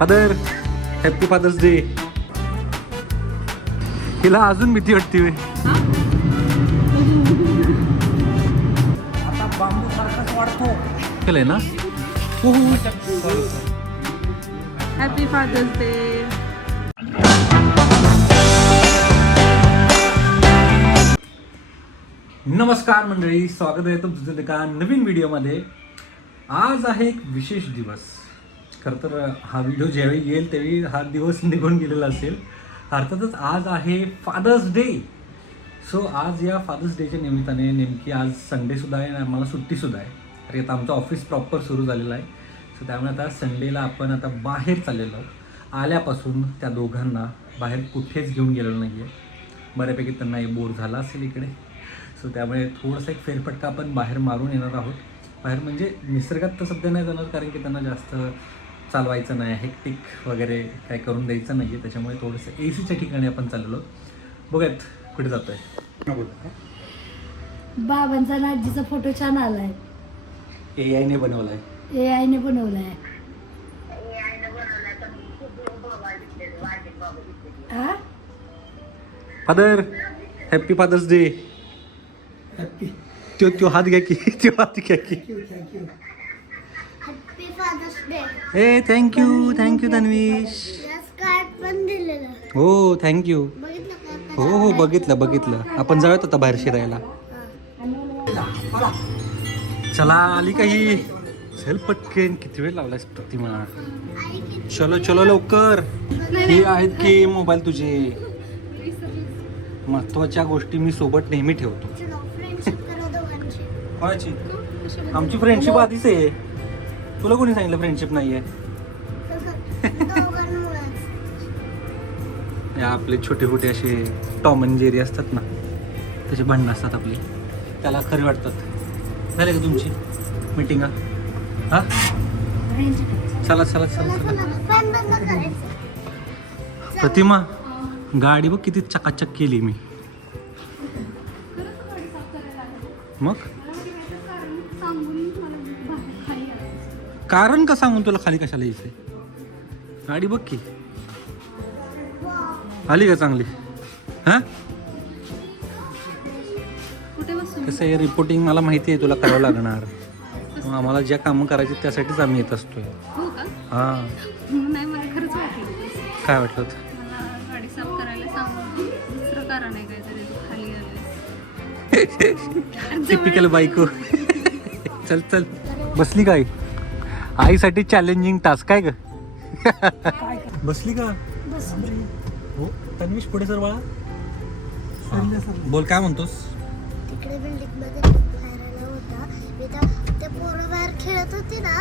Father happy Father's day. हिला अजून भीती वाटते. आता बांबू सारखाच वाढतो. केलंय ना. Happy Father's Day. नमस्कार मंडळी, स्वागत आहे तुमचं एका नवीन व्हिडिओमध्ये. आज आहे एक विशेष दिवस. खरं तर हा व्हिडिओ ज्यावेळी येईल त्यावेळी हा दिवस निघून गेलेला असेल. अर्थातच आज आहे फादर्स डे. सो आज या फादर्स डेच्या निमित्ताने नेमकी आज संडेसुद्धा आहे आणि आम्हाला सुट्टीसुद्धा आहे. तर आता आमचं ऑफिस प्रॉपर सुरू झालेलं आहे. सो त्यामुळे आता संडेला आपण आता बाहेर चाललेलो आहोत. आल्यापासून त्या दोघांना बाहेर कुठेच घेऊन गेलेलो नाही आहे. बऱ्यापैकी त्यांना बोर झाला असेल इकडे. सो त्यामुळे थोडंसं एक फेरफटका आपण बाहेर मारून येणार आहोत. बाहेर म्हणजे निसर्गात तर सध्या नाही जाणार, कारण की त्यांना जास्त चालवायचं नाही, हेक्टिक वगैरे काय करून द्यायचं नाही आहे. त्याच्यामुळे थोडंसं ACच्या ठिकाणी आपण चाललेलो. बघूयात कुठे जातो आहे. बाबांचा आणि आजीचा फोटो छान आलाय. AI ने बनवला आहे. AI ने बनवलाय. हा? Father happy Father's Day. त्यो हात घ्या की. त्यो हात घ्या की. Happy Father's Day. ए थँक्यू तन्वीश. कार्ड पण दिलेलं. हो थँक्यू. बघितलं का? हो बघितलं. आपण जाऊयात आता बाहेर शिरायला. चला आली काही. चल पटकन. किती वेळ लावलायस प्रतिमा. चलो लवकर. हे आहेत की मोबाईल तुझे. महत्वाच्या गोष्टी मी सोबत नेहमी ठेवतो. कोणाची? आमची फ्रेंडशिप आधीच आहे. तुला कोणी सांगितलं फ्रेंडशिप नाही आहे? आपले छोटे छोटे असे टॉम अँड जेरी असतात ना, त्याचे भांडणं असतात आपली, त्याला खरे वाटतात. झाले का तुमची मीटिंग? हा चला. प्रतिमा गाडी बघ किती चकाचक केली मी. मग कारण का सांगून तुला खाली कशाला यायचंय? गाडी बघ की आली का चांगली. हा कसं आहे, रिपोर्टिंग मला माहिती आहे तुला करावं लागणार. मग आम्हाला ज्या कामं करायची त्यासाठीच आम्ही येत असतोय. हा नाही, मला खरंच वाटलं. काय वाटलं होतं? मला गाडी साफ करायला सांगून दुसरं कारण आहे काहीतरी, तू खाली आले. टिपिकल बायको. चल बसली काय? आईसाठी चॅलेंजिंग टास्क आहे का? बसली का? हो तन्वीश पुढे सर बाळा. बोल काय म्हणतोस? तिकडे बिल्डिंग मध्ये फिरायला होता. मी ते पोरं बाहेर खेळत होती ना,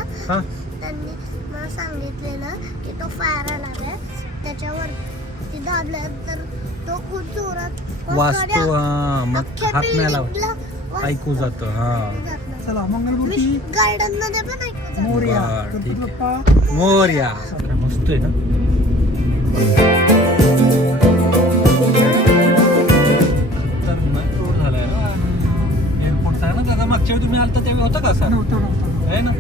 त्यांनी मला सांगितलेलं की तो फायर आलाय, त्याच्यावर ती दाबल्यानंतर तो खूप जोरात वाचतो. हा मग हात नाही लावा, ऐकू जातं. हा चला मंगलमूर्ती गार्डन मध्ये पण ऐकू जातं. मोरया. बरं, ठीक गणपती आहे. बाप्पा. मोरया. मस्त आहे ना. रोड झालाय ना एअरपोर्टचा आहे ना. दादा मागच्या वेळी तुम्ही आलता त्यावेळी होता का असा? नव्हतं. आहे ना.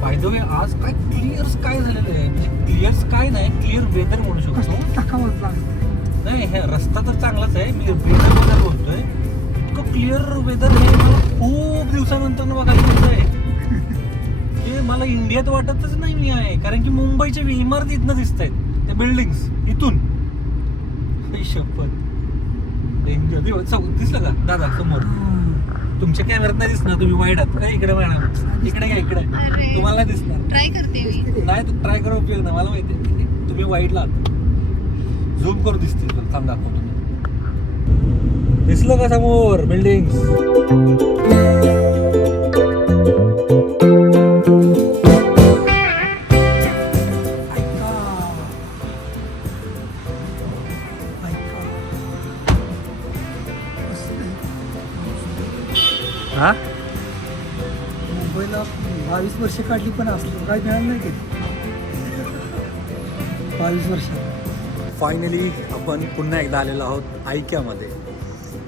बाय द वे आज काय क्लिअर स्काय झालेलं आहे. म्हणजे क्लिअर स्काय नाही, क्लिअर वेदर म्हणू शकतो. कसं टाकावंच लागलं. नाही हे रस्ता तर चांगलाच आहे. मी वेदर बोलतोय. इतकं क्लिअर वेदर हे मला खूप दिवसानंतर बघायला मिळतंय. हे मला इंडियात वाटतच नाही मी आहे, कारण की मुंबईच्या इमारती इथनं दिसत आहेत, त्या बिल्डिंग्स इथून. शपथ दिसलं का दादा समोर? तुमच्या कॅमेऱ्यात नाही दिसणार, तुम्ही वाईट आहात का? इकडे मॅडम इकडे घ्या, इकडे तुम्हाला नाही दिसणार. ट्राय करते मी. नाही तू ट्राय करा, उपयोग नाही. मला माहिती आहे तुम्ही वाईटला आहात. झूम करून दिसतील पण चांगला दाखवतो तुम्ही. दिसलं का समोर बिल्डिंग? हा मुंबईला 22 वर्ष काढली, पण असलं काय मिळालं नाही कधी. 22 वर्ष. फायनली आपण पुन्हा एकदा आलेलो आहोत आयक्यामध्ये.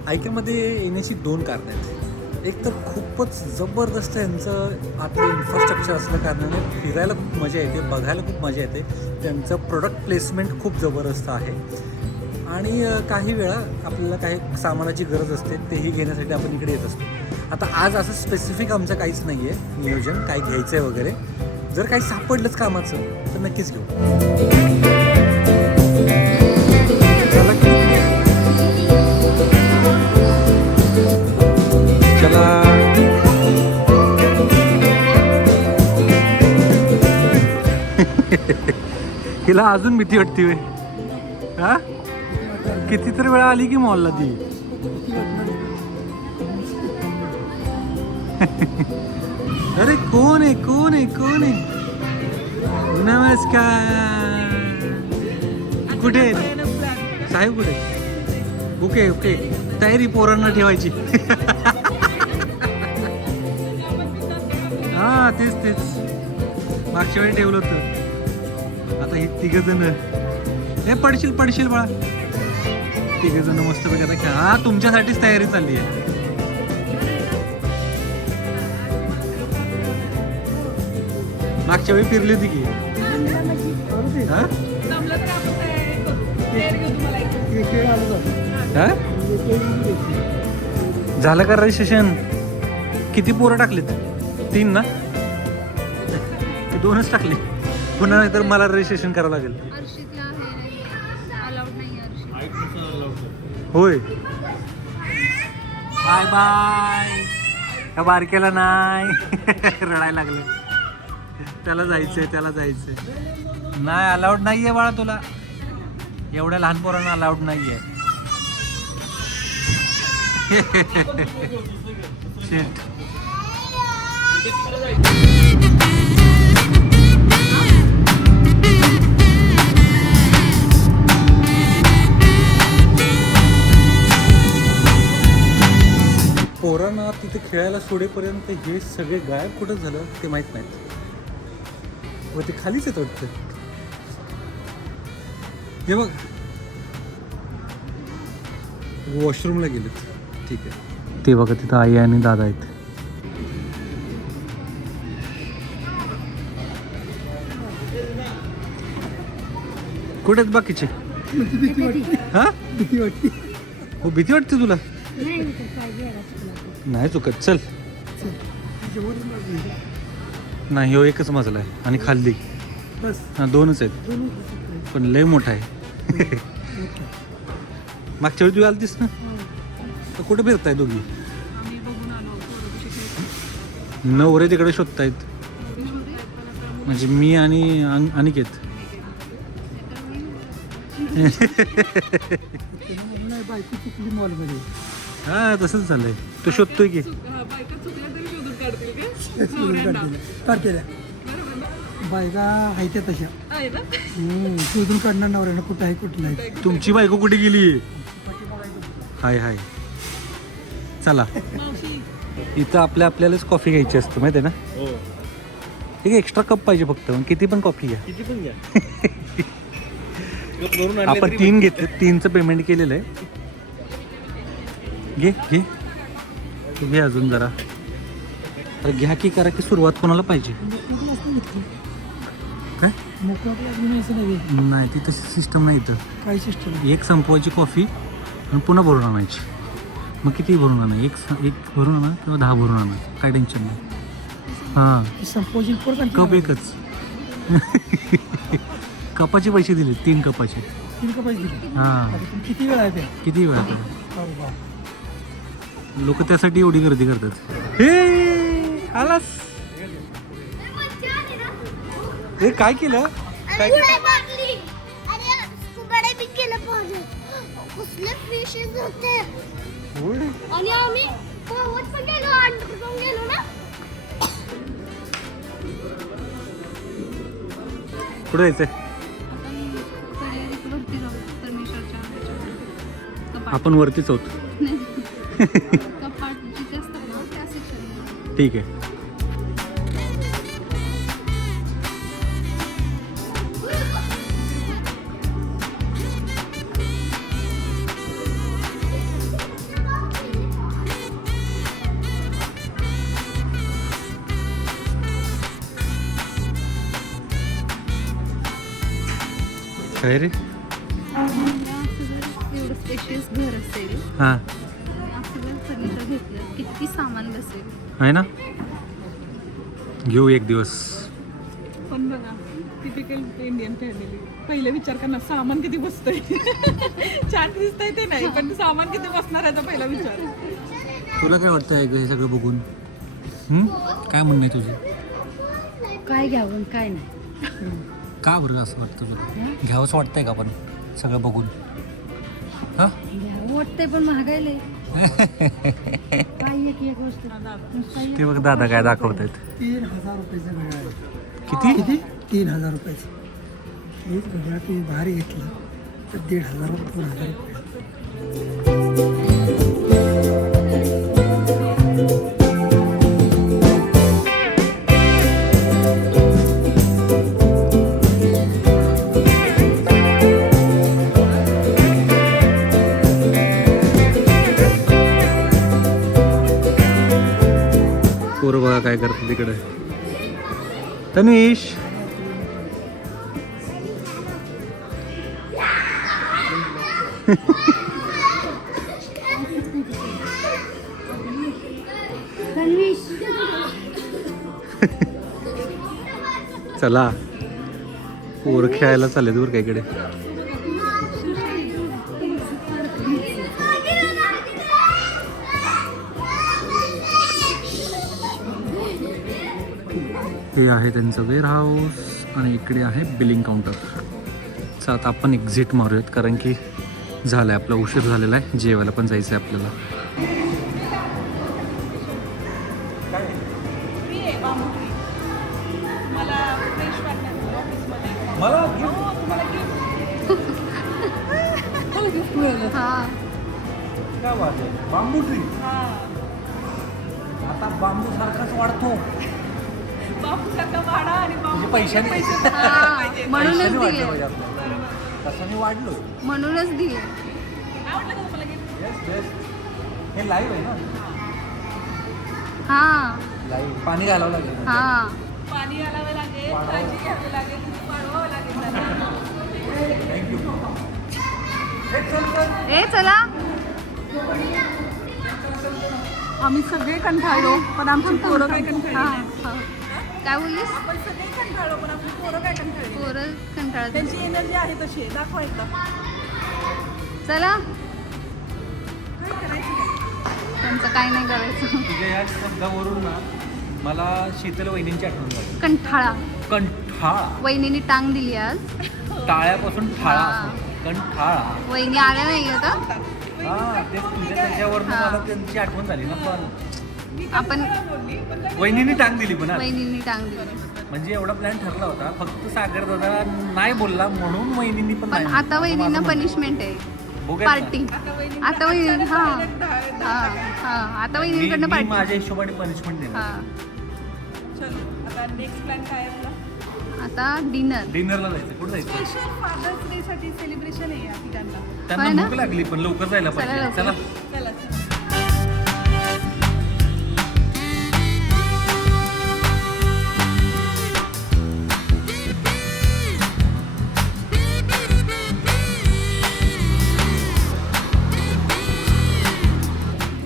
आयक्यामध्ये येण्याची 2 कारणं आहेत. एक तर खूपच जबरदस्त यांचं आतलं इन्फ्रास्ट्रक्चर असल्या कारणाने फिरायला खूप मजा येते, बघायला खूप मजा येते. त्यांचं प्रोडक्ट प्लेसमेंट खूप जबरदस्त आहे. आणि काही वेळा आपल्याला काही सामानाची गरज असते, तेही घेण्यासाठी आपण इकडे येत असतो. आता आज असं स्पेसिफिक आमचं काहीच नाही आहे नियोजन, काय घ्यायचं आहे वगैरे. जर काही सापडलंच कामाचं तर नक्कीच घेऊ. चला हिला अजून भीती वाटते वे. हा कितीतरी वेळा आली की मॉलला ती. अरे कोण आहे कोण आहे कोण आहे. नमस्कार. कुठे साहेब कुठे. ओके ओके तयारी पोरांना ठेवायची. हा तेच तेच मागच्या वेळी ठेवलं होतं. आता हे तिघजण हे पडशील पडशील बाळा. तिघजण मस्तपैकी आता खेळा. हा तुमच्यासाठीच तयारी चालली आहे. मागच्या वेळी फिरली होती की. हा? हा? झालं का रजिस्ट्रेशन. किती पोरं टाकलीत. 3 ना. 2च टाकली. पुन्हा नाही तर मला रजिस्ट्रेशन करावं लागेल. अर्षितला आहे अलाउड नाही अर्षित. होय बाय बाय. या बारकेला नाही रडायला लागलं. त्याला जायचंय त्याला जायचंय. नाही अलाउड नाही आहे बाळा तुला. एवढ्या लहान पोरांना अलाउड नाही आहे. शेट पोरांना तिथे खेळायला सोडेपर्यंत हे सगळे गायब कुठं झालं ते माहीत नाहीत. व ते खालीच येत वाटतं. हे बघ वॉशरूमला गेलेत. ठीक आहे ते बघा तिथं आई आणि दादा आहेत. कुठे आहेत बाकीचे. हा भीती वाटते. हो भीती वाटते तुला. नाही चुकत. चल नाही हो एकच मजला आहे आणि खाल्ली. बस हा 2च आहेत पण लय मोठा आहे. मागच्या वेळी तू आलतीस ना. तर कुठे फिरताय दोघी. आम्ही बघून आलो नवरे तिकडे शोधतायत. म्हणजे मी आणि अनिकेत. बायको चुकली मॉलमध्ये. हा तसंच झालंय. तो शोधतोय की. काढतेल्या बायका आहे त्या तशा शोधून काढणार नवऱ्यानं कुठं आहे कुठं नाही. तुमची बायको कुठे गेली. हाय हाय चला. इथं आपल्यालाच कॉफी घ्यायची असते माहिती आहे ना. ठीक आहे एक्स्ट्रा कप पाहिजे फक्त. किती पण कॉफी घ्या. किती पण घ्या. आपण 3 घेतले. 3चं पेमेंट केलेलं आहे. घे घे तू घे अजून जरा. तर घ्या की करा की सुरुवात कोणाला पाहिजे. काय नाही ती तशी सिस्टम नाही इथं. काय सिस्टम. एक संपवायची कॉफी आणि पुन्हा भरून आणायची. मग किती भरून आणा. एक भरून आणा किंवा 10 भरून आणा. काय टेन्शन नाही. हां संपोजिंग कप एकच. कपाचे पैसे दिले 3 कपाचे. 3 कप दिले. हां किती वेळ आहे त्या. किती वेळा लोक त्यासाठी एवढी गर्दी करतात. हे आलास. हे काय केलं. काय फिशेस होते आणि आम्ही पोहत पण गेलो अंडरग्राउंड गेलो ना. कुठे जायचंय. आपण वरतीच आहोत. कपाट जिथे असतात ना त्या सेक्शन. ठीक आहे. काय रे? एवढं स्पेशियस घर असेल, हां असं जर फर्निचर घेतलं किती सामान बसेल. आहे ना, घेऊ एक दिवस. पण बघा टिपिकल इंडियन फॅमिली, पहिले विचार करणार सामान किती बसतंय. छान दिसतंय ते नाही, पण सामान किती बसणार याचा पहिला विचार. तुला काय वाटतं आहे हे सगळं बघून? काय म्हणणं आहे तुझं? काय घ्यावं काय नाही. का बरं असं वाटतं तुझं? घ्यावंसं वाटतंय का पण सगळं बघून? हां घ्यावं वाटतंय पण महागायले. काय एक एक वस्तू नुसतं ते बघ दादा काय दाखवत आहेत. 3000 रुपयाचं घड्याळ आहे. किती? किती? 3000 रुपयाचं. हेच घड्याळ तुम्ही भारी घेतलं तर 1500 2000 रुपये. पोरं बघा काय करतात तिकडे. तनिष चला, पोरं खेळायला चालले दूर काय इकडे. हे आहे त्यांचं वेअर हाऊस आणि इकडे आहे बिलिंग काउंटर. तर आता आपण एक्झिट मारूयात कारण की झालं आहे आपला उशीर झालेला आहे, जेवायला पण जायचं आहे आपल्याला. मला फ्रेश वाटलं ऑफिसमध्ये. मला हां काय वाटत बांबू ट्री आता बांबू सारखाच वाढतो. बापूसारखा वाडा आणि म्हणजे पैशाने हां, म्हणूनच पैशाने वाढलं दिले, पाहिजे आपल्याला. तसं मी वाढलो. म्हणूनच दिले. आवडलं का तुम्हाला gift? येस येस, हे लाईव्ह आहे ना, हां लाईव्ह. पाणी घालावं लागेल. हां पाणी घालावं लागेल, काळजी घ्यावी लागेल, वाढवावं लागेल त्याला. थँक्यू. ए चला. आम्ही सगळे कंटाळलो, पण आमची पोरं काय कंटाळली हां नाही. हां. काय बोललीस? आपण सगळे कंटाळलो, पण आमची पोरं काय कंटाळली. पोरं कंटाळत. त्यांची एनर्जी आहे तशी आहे, दाखवा एकदा. चला, काय करायचं काय? त्यांचं काय नाही करायचं. तुझ्या या शब्दावरून ना मला शीतल वहिनींची आठवण झाली. कंठाळा. कंठाळा, वहिनीने टांग दिली आज. टाळ्यापासून ठाळा हा. असतो. कंठाळा. वहिनी आल्या नाही आता. हा ते तुझ्या त्याच्यावरून हा. मला त्यांची आठवण झाली ना. पण आपण वहिनीने टांग दिली पण आज. वहिनीने टांग दिली. म्हणजे एवढा प्लॅन ठरला होता, फक्त सागर दादा नाही बोलला म्हणून वहिनींनी पण पण नाही आता बोललं. वहिनींना माझं म्हणणं. पनिशमेंट आहे, बघूयात ना. पार्टी. आता वहिनी हां हां आता वहिनीकडनं मी पार्टी. माझ्या हिशोबाने पनिशमेंट देणार. हां चलो आता नेक्स्ट प्लॅन काय आहे आपला? आता डिनर. डिनरला जायचं. कुठं जायचं? स्पेशल फादर्स डे साठी सेलिब्रेशन आहे या ठिकाणला. होय त्यांना ना? भूक लागली पण लवकर जायला चला पाहिजे. लवकर. चला. चला चला.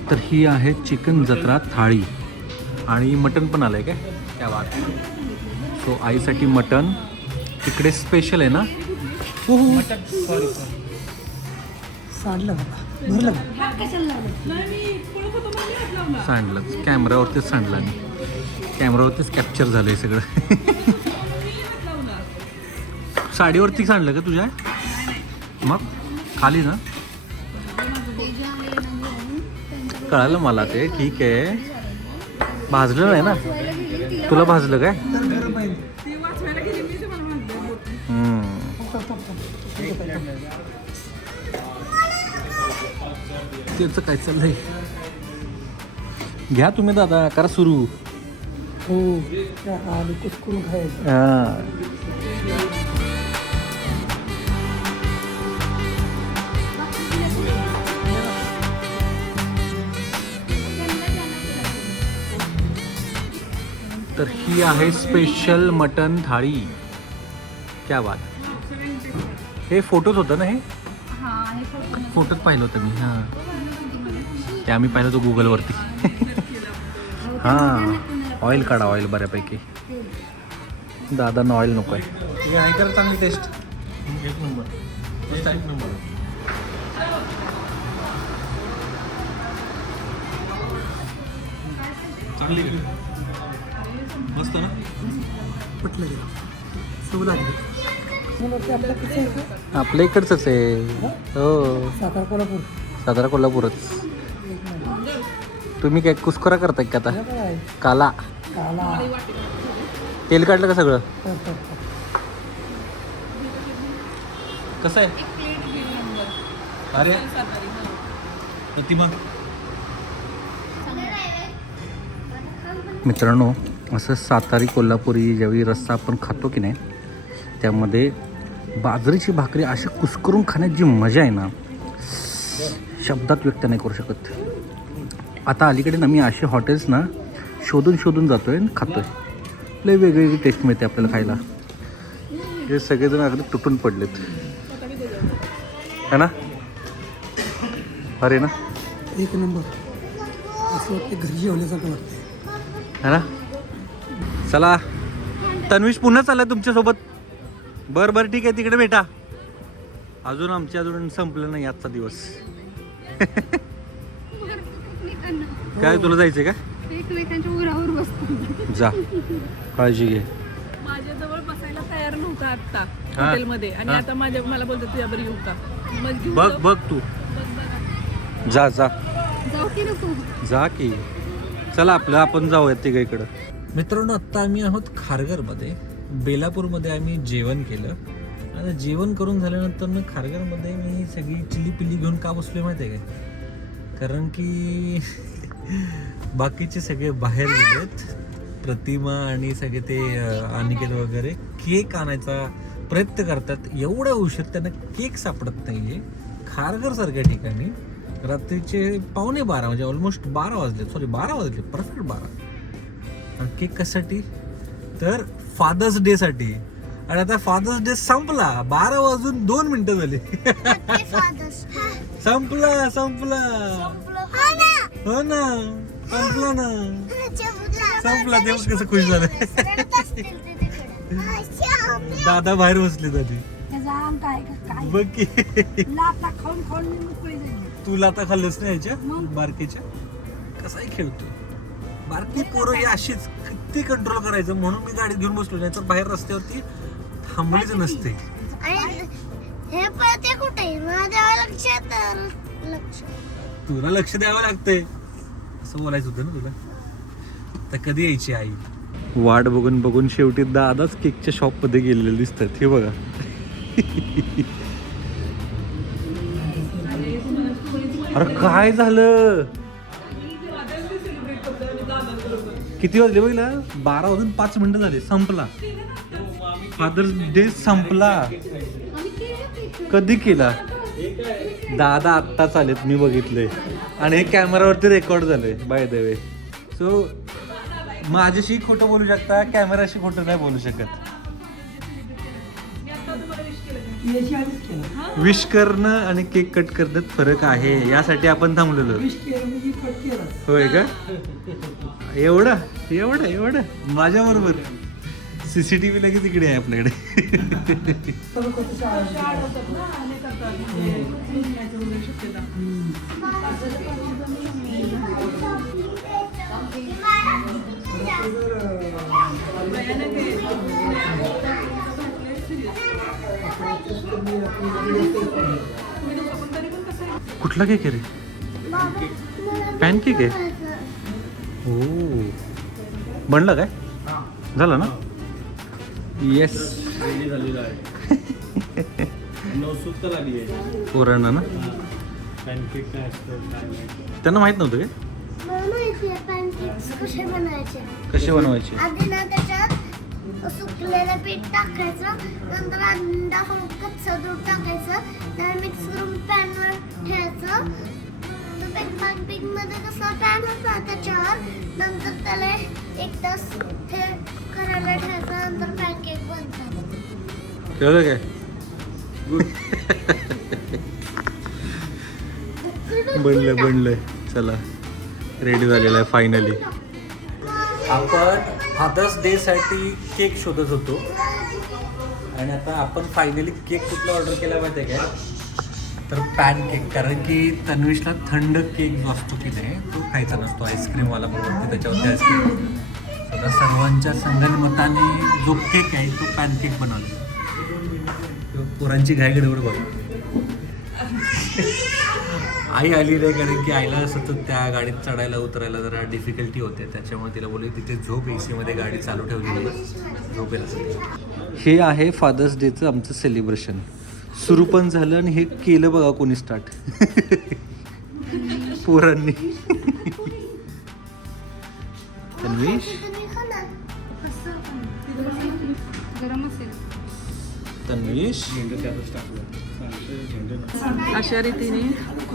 तर ही आहे चिकन जत्रा थाळी आणि मटन पण आलंय काय त्या बात. सो आईसाठी मटन इकडे स्पेशल आहे ना. हो हो सांडलं बाबा, भरलं का? सांडलं कॅमेरावरतीच सांडलं मी. कॅमेरावरतीच कॅप्चर झालं आहे सगळं. साडीवरती सांडलं का तुझ्या? मग खाली ना. कळालं मला ते, ठीक आहे. भाजलं नाही ना तुला? भाजलं काय? गरम आहे. ती वाचवायला गेली मी ते मला म्हणलं. त्याचं काय चाललंय? घ्या तुम्ही दादा, करा सुरू. हो त्या आलू कुसकरून खायचं. तर ही आहे स्पेशल मटन थाळी. क्या बात. हे फोटोच होतं ना हे हा हे फोटो फोटोच पाहिलं होतं मी हां ते आम्ही पाहिलं होतं गुगलवरती हां ऑइल काढा ऑइल बऱ्यापैकी दादांना ऑइल नको आहे कर चांगली टेस्ट एक नंबर चांगली मस्त ना पटलं गेलं चव लागली मला वाटतं आपलं कसं आहे आपल्या इकडचंच आहे हो सातारा कोल्हापूर सातारा कोल्हापूरच तुम्ही काय कुस्करा करताय का आता हे काय आहे? काला काला तेल काढलं का सगळं तर. कसं आहे एक प्लेट बिल नंबर अरे सातारी हां. प्रतिमा मित्रांनो असं सातारी कोल्हापुरी ज्यावेळी रस्सा आपण खातो की नाही त्यामध्ये बाजरीची भाकरी अशी कुस्करून खाण्याची जी मजा आहे ना शब्दात व्यक्त नाही करू शकत आता अलीकडे ना मी असे हॉटेल्स ना शोधून जातो आहे आणि खातो आहे लय वेगवेगळी टेस्ट मिळते आपल्याला खायला हे सगळेजण अगदी तुटून पडलेत है ना अरे ना एक नंबर असं वाटतं घरी जेवल्यासारखं वाटतं है ना चला तन्वीश पुन्हा चाललाय तुमच्यासोबत बरं ठीक आहे तिकडे भेटा अजून संपलं नाही आजचा दिवस काय तुला जायचंय का एकमेकांच्या उरावर बसतो जा काळजी घे माझ्याजवळ बसायला तयार नव्हता आता हा. हॉटेलमध्ये आणि हा. आता मला बोलतो तुझ्याबरोबर येऊ का मग घेऊन बघ जाऊ. बघ तू बघा. जा जाऊ की नको जा की चला आपलं आपण जाऊयात तिघ इकडं मित्रांनो आत्ता आम्ही आहोत खारघरमध्ये बेलापूरमध्ये आम्ही जेवण केलं आणि जेवण करून झाल्यानंतर ना खारघरमध्ये मी सगळी चिली पिल्ली घेऊन का बसलोय माहिती आहे काय कारण की बाकीचे सगळे बाहेर गेलेत प्रतिमा आणि सगळे ते अनिकेत वगैरे केक आणायचा प्रयत्न करतात एवढा उशीर त्यांना केक सापडत नाहीये खारघरसारख्या ठिकाणी रात्रीचे 11:15 म्हणजे ऑलमोस्ट 12 वाजले परफेक्ट 12 आणि केक कशासाठी तर फादर्स डे साठी आणि आता फादर्स डे संपला 12:02 झाले संपला हो ना संपला ना संपला तेव्हा कसं खुश झालं दादा बाहेर बसले आधी त्याचा आम काय काय बघ की लाता खाऊन खाऊन मी मोकळी झाली तुला आता खाल्लंच नाही याच्या बारकीच्या कसाही खेळतो बारकी पोरं ही अशीच किती कंट्रोल करायचं म्हणून मी गाडीत घेऊन बसलो नाही तर बाहेर रस्त्यावरती थांबलीच नसते आणि हे पळते कुठे मला द्यावं लक्ष तुला लक्ष द्यावं लागतंय असं बोलायचं होतं ना तुला तर कधी यायची आई वाट बघून शेवटी दादाच केकच्या शॉप मध्ये गेलेले दिसतात हे बघा अरे काय झालं किती वाजले बघितला 12:05 झाले संपला फादर्स डे संपला कधी केला दादा आत्ताच आलेत मी बघितले आणि हे कॅमेरावरती रेकॉर्ड झालंय बाय द वे सो माझ्याशी खोटं बोलू शकता कॅमेराशी खोटं नाही बोलू शकत याची आधीच केलं विश करणं आणि केक कट करण्यात फरक आहे यासाठी आपण थांबलेलो विश केलं म्हणजे कट केलं होय का एवढं माझ्या बरोबर CCTV लगेच तिकडे आहे आपल्याकडे सर्व कसं शाळेत आठवतात ना आणि करतात म्हणजे निघण्याची वगैरे शक्यता भयानक आहे. कुठला केक आहे रे पॅनकेक आहे हो बनला काय झालं ना येस पोरांना ना त्यांना माहित नव्हतं काय मला माहिती आहे पॅनकेक्स कसे बनवायचे आधी ना त्याच्यात सुकलेलं पीठ टाकायचं नंतर अंडा कच्चं दूध टाकायचं त्याला मिक्स करून पॅनवर ठेवायचं पॅनकेक मध्ये कसं पॅन होता त्याच्यावर नंतर त्याला 1 तास करायला ठेवायचं नंतर पॅनकेक बनतात कळलं काय बनलंय चला रेडी झालेलं आहे फायनली. आपण फादर्स डे साठी केक शोधत होतो आणि आता आपण फायनली केक कुठला ऑर्डर केला माहिती आहे काय, तर पॅन केक. कारण की तन्वीशला थंड केक जो असतो की नाही तो खायचा नसतो, आईस्क्रीमवाला बनवते त्याच्यावरती आईस्क्रीम. आता सर्वांच्या संगनमताने जो केक आहे तो पॅन केक बनवला. पोरांची घाई गडबड बघा. आई आली नाही कारण की आईला सतत त्या गाडीत चढायला उतरायला जरा डिफिकल्टी होते, त्याच्यामुळे तिला बोलली तिथे झोप, AC मध्ये गाडी चालू ठेवली झोपेल असेल. हे आहे फादर्स डेचं आमचं सेलिब्रेशन. सुरू पण झालं आणि हे केलं बघा कोणी स्टार्ट, पोरांनी. तन्वीश गरम असेल. तन्वीश अशा रीतीने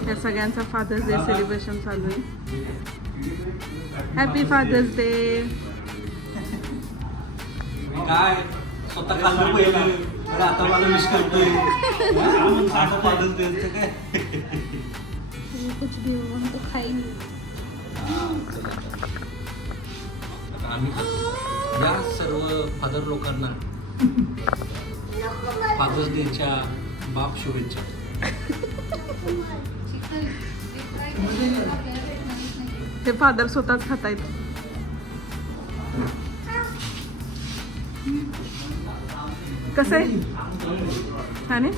या सगळ्यांचा फादर्स डे सेलिब्रेशन चालू आहे. Happy Father's Day. काय स्वतः खाल्लं पहिलं आता मला विश करतोय. कुछ भी हो हम तो खाएंगे. आम्ही या सर्व फादर लोकांना फादर्स डेच्या बाप शुभेच्छा. हे फादर स्वतःच खातायत. कसं आहे हा ने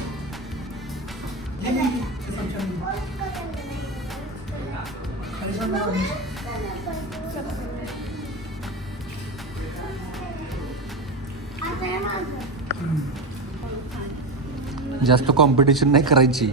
जास्त कॉम्पिटिशन नाही करायची.